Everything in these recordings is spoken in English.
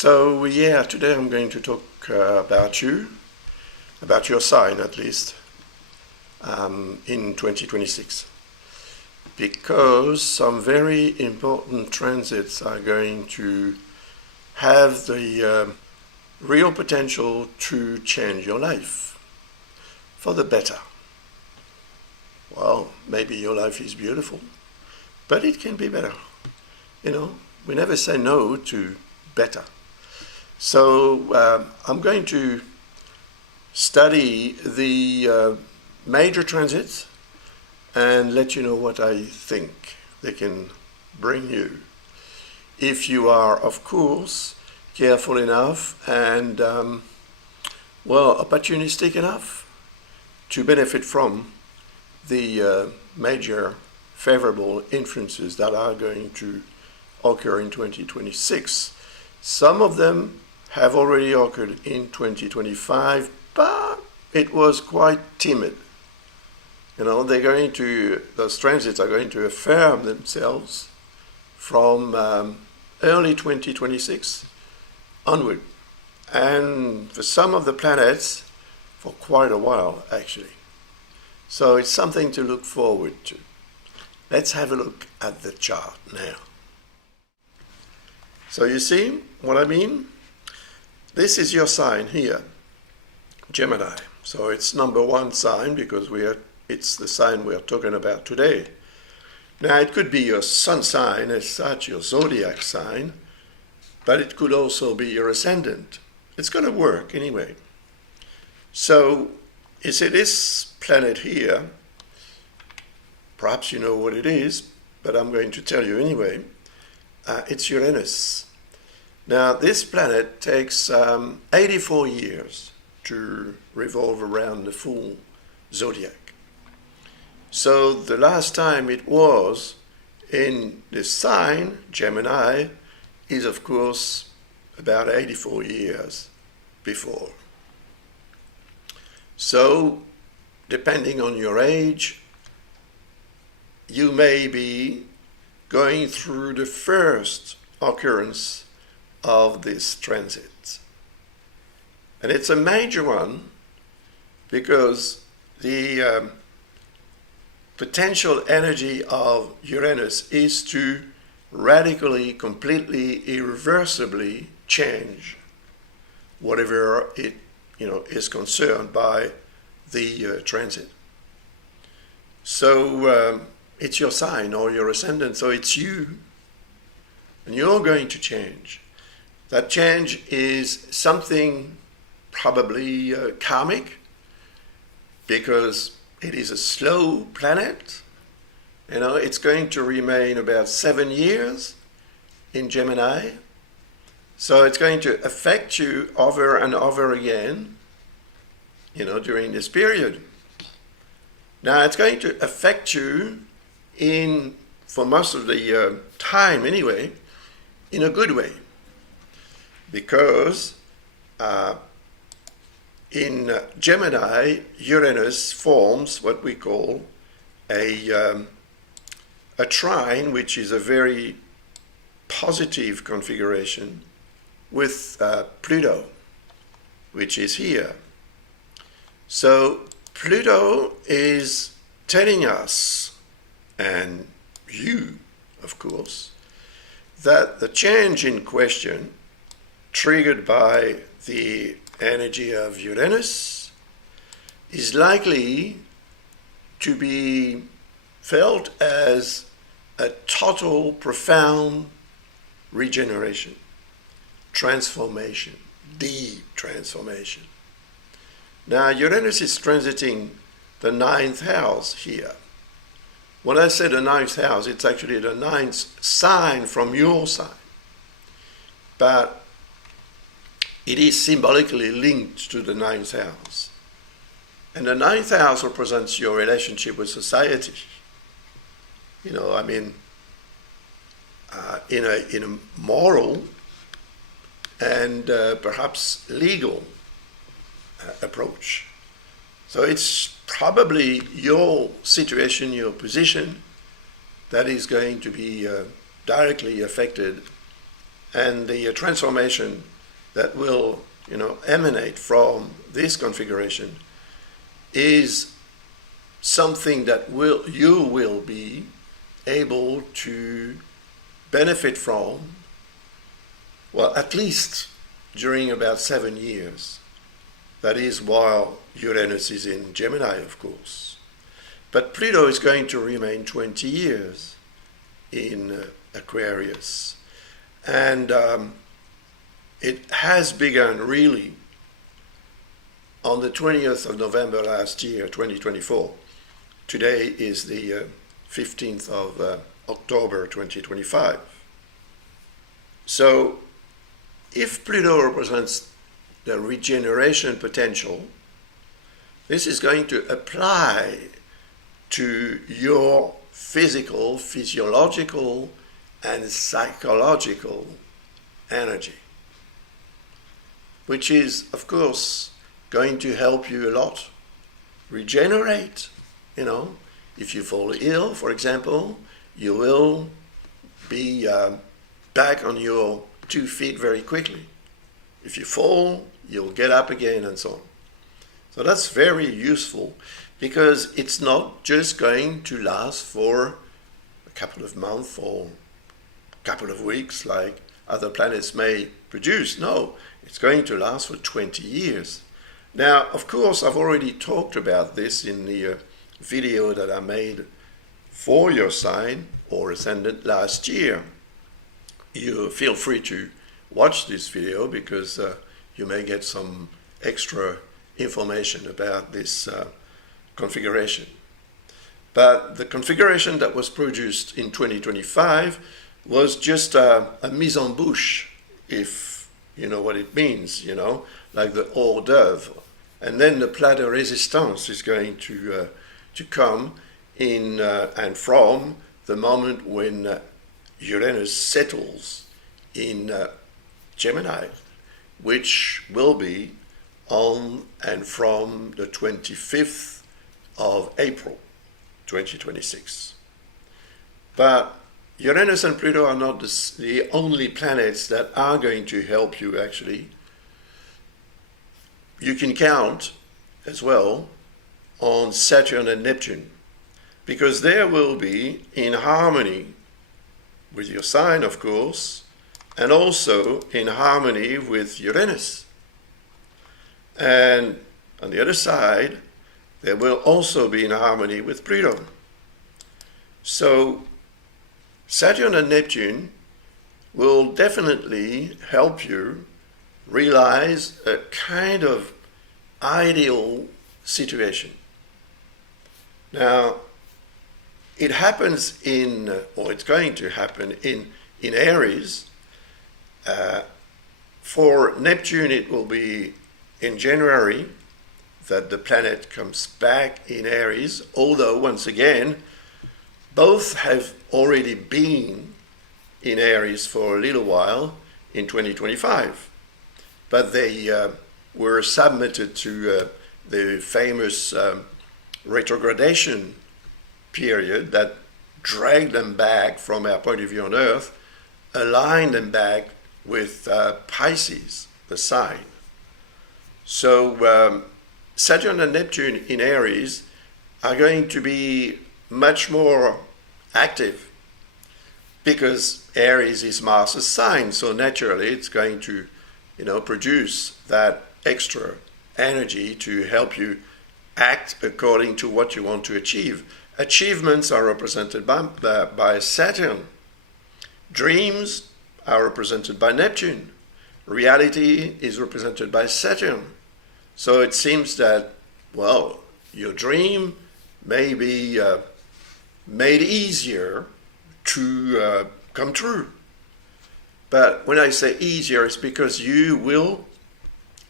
So yeah, today I'm going to talk about you, about your sign at least, in 2026. Because some very important transits are going to have the real potential to change your life for the better. Well, maybe your life is beautiful, but it can be better. You know, we never say no to better. So I'm going to study the major transits and let you know what I think they can bring you. If you are, of course, careful enough and, opportunistic enough to benefit from the major favorable influences that are going to occur in 2026. Some of them have already occurred in 2025, but it was quite timid. You know, those transits are going to affirm themselves from early 2026 onward. And for some of the planets, for quite a while, actually. So it's something to look forward to. Let's have a look at the chart now. So you see what I mean? This is your sign here, Gemini. So it's number one sign because it's the sign we're talking about today. Now it could be your sun sign as such, your zodiac sign, but it could also be your ascendant. It's going to work anyway. So you see this planet here, perhaps you know what it is, but I'm going to tell you anyway. It's Uranus. Now, this planet takes 84 years to revolve around the full zodiac. So the last time it was in this sign, Gemini, is of course about 84 years before. So, depending on your age, you may be going through the first occurrence of this transit. And it's a major one because the potential energy of Uranus is to radically, completely, irreversibly change whatever it is concerned by the transit. So it's your sign or your ascendant, so it's you, and you're going to change. That change is something probably karmic, because it is a slow planet. You know, it's going to remain about 7 years in Gemini. So it's going to affect you over and over again, during this period. Now, it's going to affect you for most of the time anyway, in a good way. Because in Gemini, Uranus forms what we call a trine, which is a very positive configuration with Pluto, which is here. So Pluto is telling us, and you, of course, that the change in question, triggered by the energy of Uranus, is likely to be felt as a total, profound regeneration, transformation, deep transformation. Now, Uranus is transiting the 9th house here. When I say the 9th house, it's actually the 9th sign from your sign. But it is symbolically linked to the 9th house. And the 9th house represents your relationship with society. In a moral and perhaps legal approach. So it's probably your situation, your position, that is going to be directly affected And the transformation that will, emanate from this configuration is something that you will be able to benefit from, well, at least during about 7 years. That is while Uranus is in Gemini, of course. But Pluto is going to remain 20 years in Aquarius. And it has begun really on the 20th of November last year, 2024. Today is the 15th of October 2025. So if Pluto represents the regeneration potential, this is going to apply to your physical, physiological, and psychological energy, which is, of course, going to help you a lot regenerate. If you fall ill, for example, you will be back on your 2 feet very quickly. If you fall, you'll get up again and so on. So that's very useful because it's not just going to last for a couple of months or a couple of weeks like other planets may produce. No, it's going to last for 20 years. Now, of course, I've already talked about this in the video that I made for your sign or ascendant last year. You feel free to watch this video because you may get some extra information about this configuration. But the configuration that was produced in 2025 was just a mise en bouche, if you know what it means, like the hors d'oeuvre. And then the plat de résistance is going to come in and from the moment when Uranus settles in Gemini, which will be on and from the 25th of April 2026. But Uranus and Pluto are not the only planets that are going to help you, actually. You can count as well on Saturn and Neptune, because they will be in harmony with your sign, of course, and also in harmony with Uranus. And on the other side, they will also be in harmony with Pluto. So Saturn and Neptune will definitely help you realize a kind of ideal situation. Now, it happens or it's going to happen in Aries. For Neptune, it will be in January that the planet comes back in Aries, although, once again, both have already been in Aries for a little while in 2025. But they were submitted to the famous retrogradation period that dragged them back from our point of view on Earth, aligned them back with Pisces, the sign. So Saturn and Neptune in Aries are going to be much more active because Aries is Mars's sign, so naturally it's going to produce that extra energy to help you act according to what you want to achieve. Achievements are represented by Saturn. Dreams are represented by Neptune. Reality is represented by Saturn. So it seems that, well, your dream may be made easier to come true. But when I say easier, it's because you will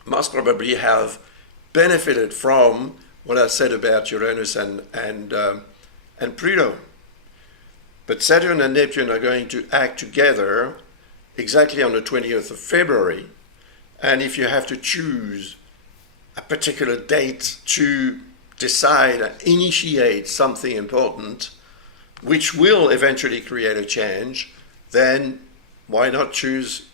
most probably have benefited from what I said about Uranus and Pluto. But Saturn and Neptune are going to act together exactly on the 20th of February. And if you have to choose a particular date to decide and initiate something important, which will eventually create a change, then why not choose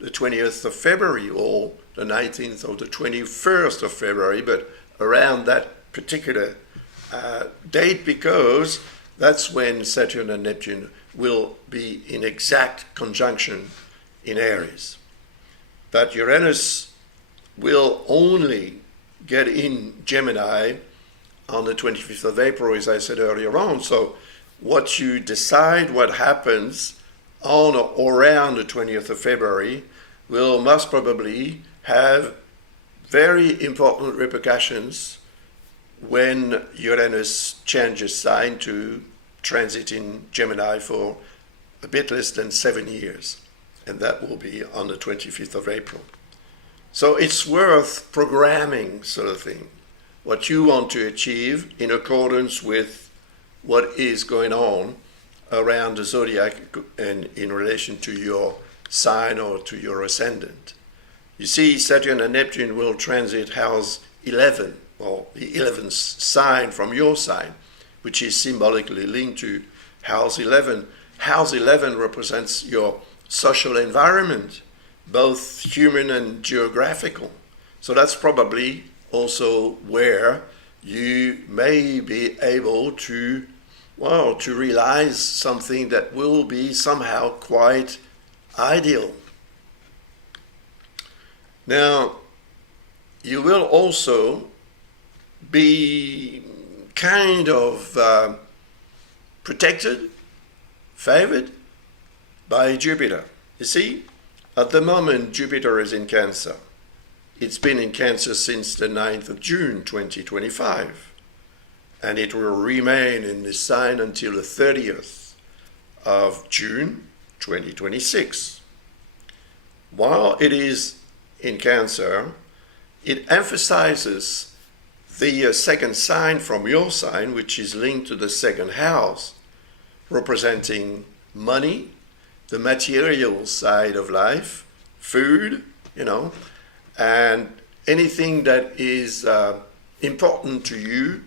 the 20th of February or the 19th or the 21st of February, but around that particular date, because that's when Saturn and Neptune will be in exact conjunction in Aries. But Uranus will only get in Gemini on the 25th of April, as I said earlier on. So what you decide, what happens on or around the 20th of February will most probably have very important repercussions when Uranus changes sign to transit in Gemini for a bit less than 7 years. And that will be on the 25th of April. So it's worth programming, sort of thing, what you want to achieve in accordance with what is going on around the zodiac and in relation to your sign or to your ascendant. You see, Saturn and Neptune will transit house 11, or the 11th sign from your sign, which is symbolically linked to house 11. House 11 represents your social environment, both human and geographical. So that's probably also where you may be able to, well, to realize something that will be somehow quite ideal. Now, you will also be kind of protected, favored by Jupiter. You see, at the moment, Jupiter is in Cancer. It's been in Cancer since the 9th of June 2025, and it will remain in this sign until the 30th of June 2026. While it is in Cancer, it emphasizes the second sign from your sign, which is linked to the second house, representing money, the material side of life, food, and anything that is important to you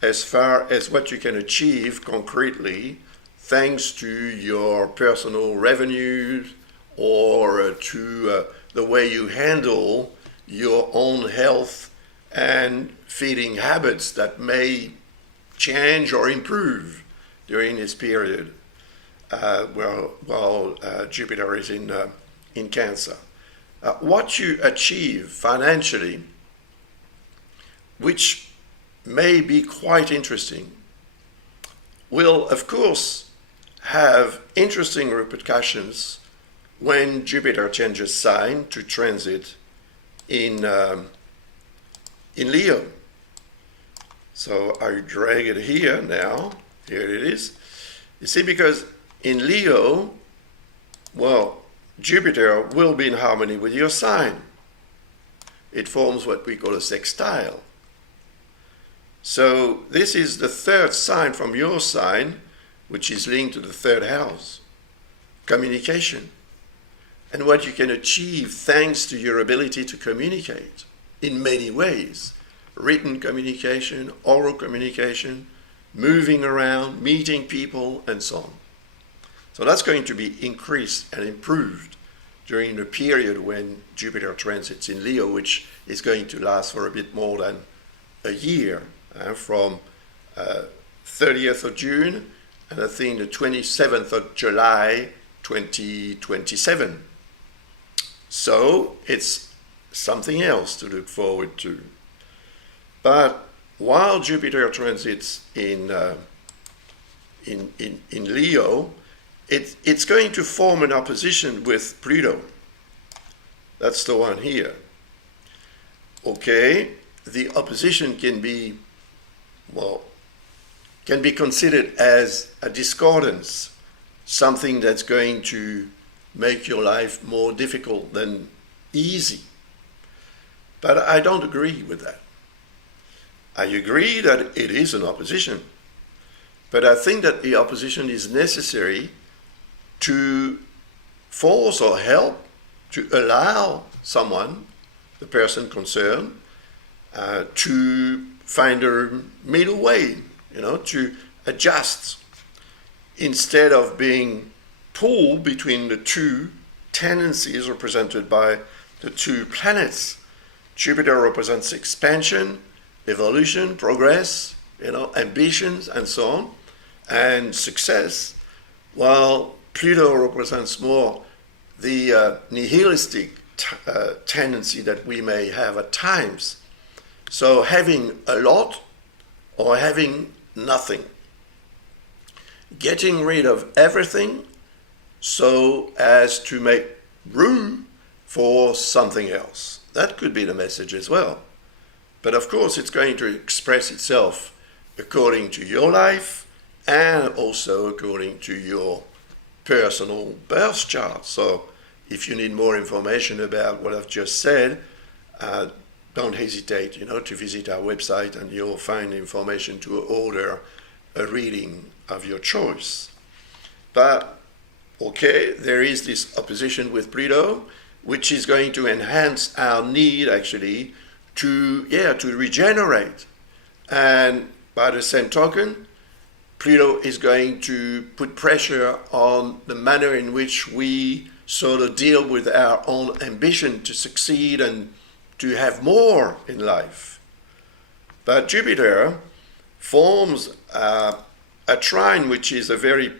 as far as what you can achieve concretely thanks to your personal revenues or to the way you handle your own health and feeding habits that may change or improve during this period while Jupiter is in Cancer. What you achieve financially, which may be quite interesting, will of course have interesting repercussions when Jupiter changes sign to transit in Leo. So I drag it here now. Here it is. You see, because in Leo, well, Jupiter will be in harmony with your sign. It forms what we call a sextile. So this is the third sign from your sign, which is linked to the third house, communication, and what you can achieve thanks to your ability to communicate in many ways: written communication, oral communication, moving around, meeting people, and so on. So that's going to be increased and improved during the period when Jupiter transits in Leo, which is going to last for a bit more than a year, from 30th of June and I think the 27th of July 2027. So it's something else to look forward to. But while Jupiter transits in Leo, it's going to form an opposition with Pluto. That's the one here. Okay, the opposition can be considered as a discordance, something that's going to make your life more difficult than easy. But I don't agree with that. I agree that it is an opposition, but I think that the opposition is necessary to force or help to allow someone, the person concerned, to find a middle way, to adjust instead of being pulled between the two tendencies represented by the two planets. Jupiter represents expansion, evolution, progress, ambitions, and so on, and success, while Pluto represents more the nihilistic tendency that we may have at times. So having a lot or having nothing. Getting rid of everything so as to make room for something else. That could be the message as well. But of course, it's going to express itself according to your life and also according to your personal birth chart. So if you need more information about what I've just said, don't hesitate, to visit our website, and you'll find information to order a reading of your choice. But okay, there is this opposition with Pluto, which is going to enhance our need actually to regenerate. And by the same token, Pluto is going to put pressure on the manner in which we sort of deal with our own ambition to succeed and to have more in life. But Jupiter forms a trine which is a very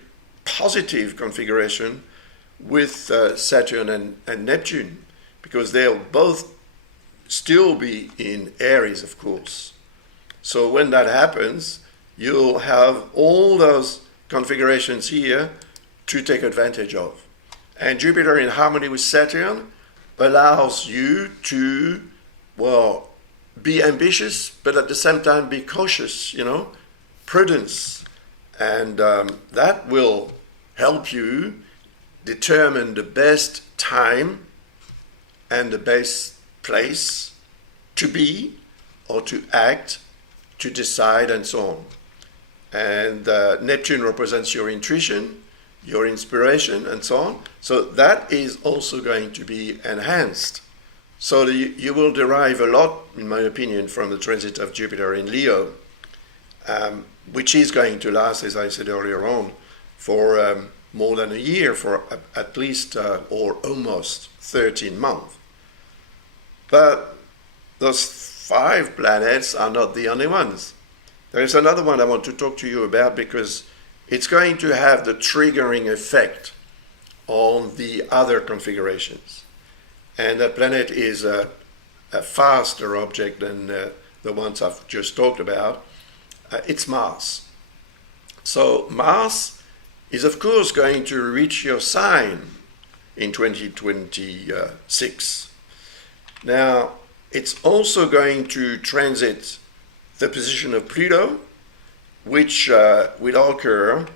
positive configuration with Saturn and Neptune, because they'll both still be in Aries, of course. So when that happens, you'll have all those configurations here to take advantage of. And Jupiter in harmony with Saturn allows you to, be ambitious, but at the same time be cautious, prudence. And that will help you determine the best time and the best place to be or to act, to decide, and so on. And Neptune represents your intuition, your inspiration, and so on. So that is also going to be enhanced. So you will derive a lot, in my opinion, from the transit of Jupiter in Leo, which is going to last, as I said earlier on, for more than a year, for at least or almost 13 months. But those 5 planets are not the only ones. There is another one I want to talk to you about, because it's going to have the triggering effect on the other configurations. And that planet is a faster object than the ones I've just talked about. It's Mars. So Mars is, of course, going to reach your sign in 2026. Now, it's also going to transit the position of Pluto, which will occur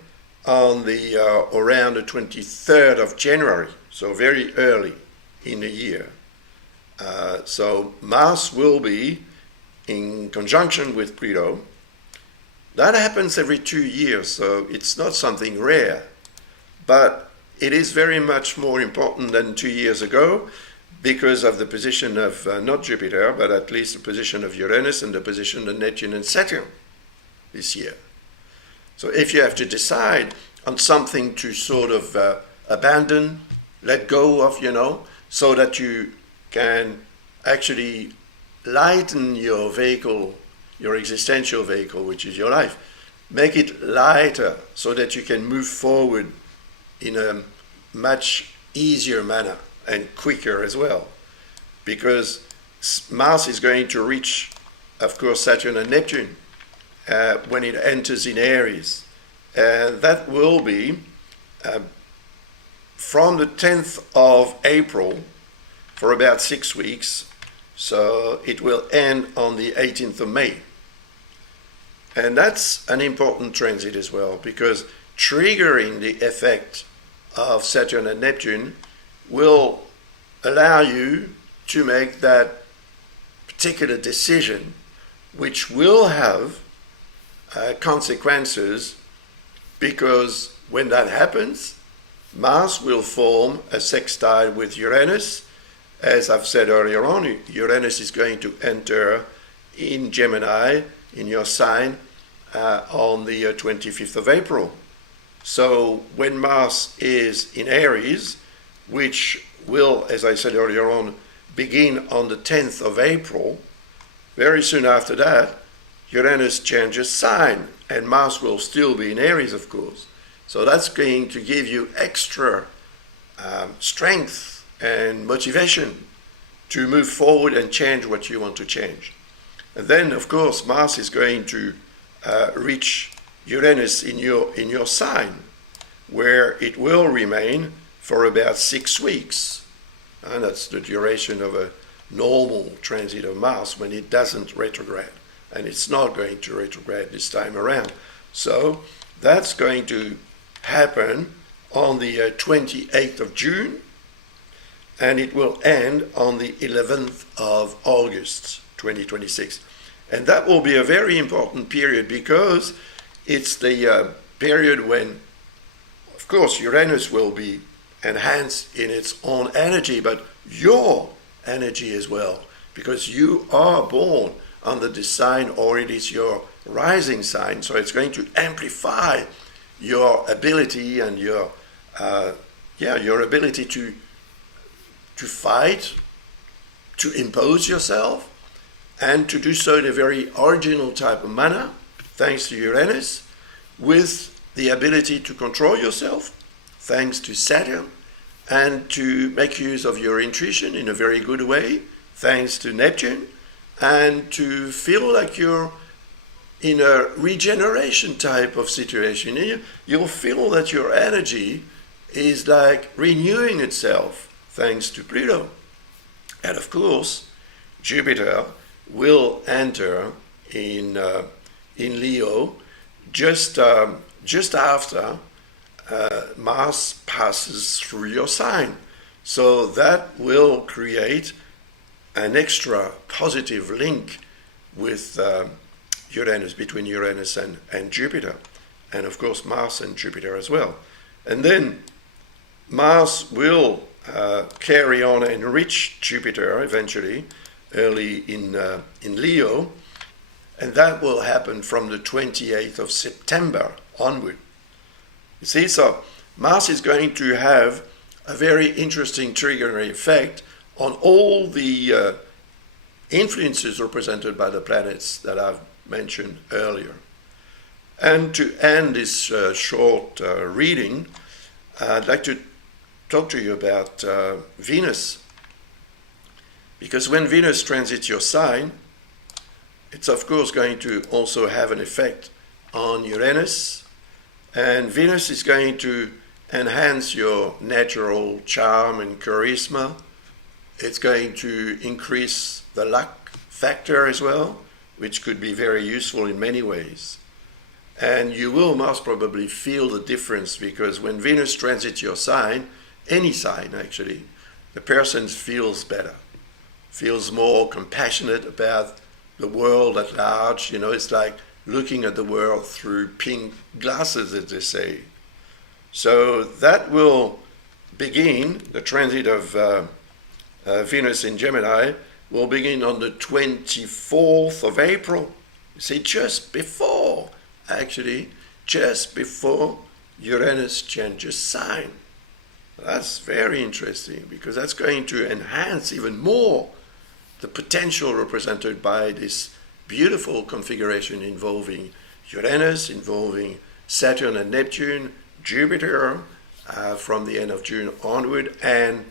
on the around the 23rd of January, so very early in the year. So Mars will be in conjunction with Pluto. That happens every 2 years, so it's not something rare, but it is very much more important than 2 years ago, because of the position of not Jupiter, but at least the position of Uranus and the position of Neptune and Saturn this year. So if you have to decide on something to sort of abandon, let go of, so that you can actually lighten your vehicle, your existential vehicle, which is your life, make it lighter so that you can move forward in a much easier manner and quicker as well, because Mars is going to reach, of course, Saturn and Neptune when it enters in Aries. And that will be from the 10th of April for about 6 weeks. So it will end on the 18th of May. And that's an important transit as well, because triggering the effect of Saturn and Neptune will allow you to make that particular decision, which will have consequences, because when that happens, Mars will form a sextile with Uranus. As I've said earlier on, Uranus is going to enter in Gemini, in your sign, on the 25th of April. So when Mars is in Aries, which will, as I said earlier on, begin on the 10th of April. Very soon after that, Uranus changes sign, and Mars will still be in Aries, of course. So that's going to give you extra strength and motivation to move forward and change what you want to change. And then, of course, Mars is going to reach Uranus in your sign, where it will remain for about 6 weeks. And that's the duration of a normal transit of Mars when it doesn't retrograde. And it's not going to retrograde this time around. So that's going to happen on the 28th of June, and it will end on the 11th of August 2026. And that will be a very important period because it's the period when, of course, Uranus will be enhanced in its own energy, but your energy as well, because you are born under this sign, or it is your rising sign, so it's going to amplify your ability and your ability to fight, to impose yourself, and to do so in a very original type of manner, thanks to Uranus, with the ability to control yourself, thanks to Saturn, and to make use of your intuition in a very good way, thanks to Neptune, and to feel like you're in a regeneration type of situation. You'll feel that your energy is like renewing itself, thanks to Pluto. And of course, Jupiter will enter in Leo just after Mars passes through your sign. So that will create an extra positive link with Uranus, between Uranus and Jupiter, and of course Mars and Jupiter as well. And then Mars will carry on and reach Jupiter eventually, early in Leo, and that will happen from the 28th of September onward. You see, so Mars is going to have a very interesting triggering effect on all the influences represented by the planets that I've mentioned earlier. And to end this short reading, I'd like to talk to you about Venus. Because when Venus transits your sign, it's of course going to also have an effect on Uranus. And Venus is going to enhance your natural charm and charisma. It's going to increase the luck factor as well, which could be very useful in many ways. And you will most probably feel the difference, because when Venus transits your sign, any sign actually, the person feels better, feels more compassionate about the world at large. You know, it's like looking at the world through pink glasses, as they say. So that will begin, the transit of Venus in Gemini will begin on the 24th of April. You see, just before Uranus changes sign. That's very interesting, because that's going to enhance even more the potential represented by this beautiful configuration involving Uranus, involving Saturn and Neptune, Jupiter from the end of June onward, and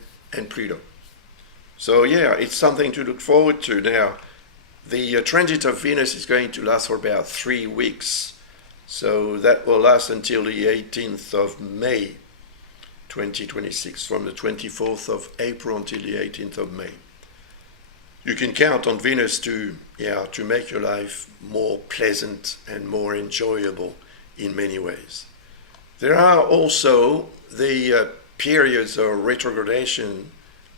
Pluto. So yeah, it's something to look forward to. Now, the transit of Venus is going to last for about 3 weeks. So that will last until the 18th of May, 2026, from the 24th of April until the 18th of May. You can count on Venus to make your life more pleasant and more enjoyable in many ways. There are also the periods of retrogradation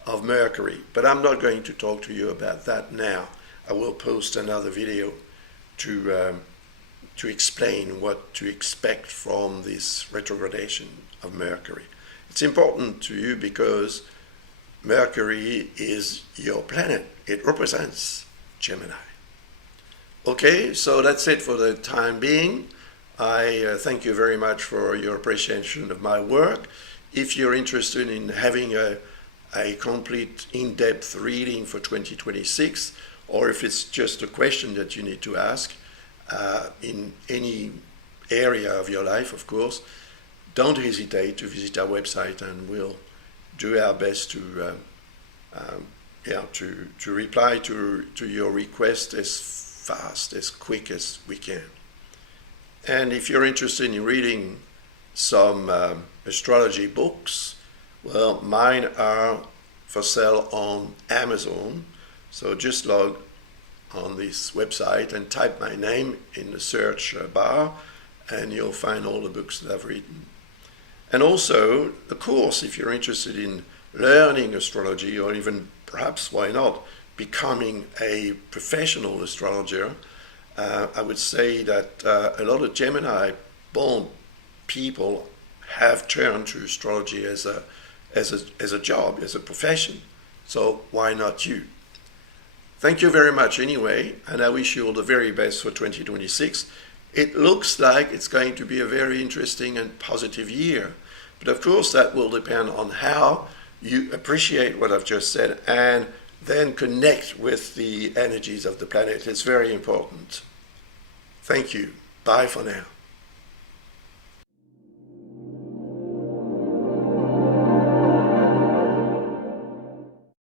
of Mercury, but I'm not going to talk to you about that now. I will post another video to explain what to expect from this retrogradation of Mercury. It's important to you because Mercury is your planet. It represents Gemini. Okay, so that's it for the time being. I thank you very much for your appreciation of my work. if you're interested in having a complete in-depth reading for 2026, or if it's just a question that you need to ask in any area of your life, of course, don't hesitate to visit our website, and we'll do our best to reply to your request as fast, as quick as we can. And if you're interested in reading some astrology books, well, mine are for sale on Amazon. So just log on this website and type my name in the search bar, and you'll find all the books that I've written. And also a course if you're interested in learning astrology, or even perhaps, why not, becoming a professional astrologer. I would say that a lot of Gemini-born people have turned to astrology as a job, as a profession. So why not you? Thank you very much anyway, and I wish you all the very best for 2026. It looks like it's going to be a very interesting and positive year. But of course that will depend on how you appreciate what I've just said and then connect with the energies of the planet. It's very important. Thank you. Bye for now.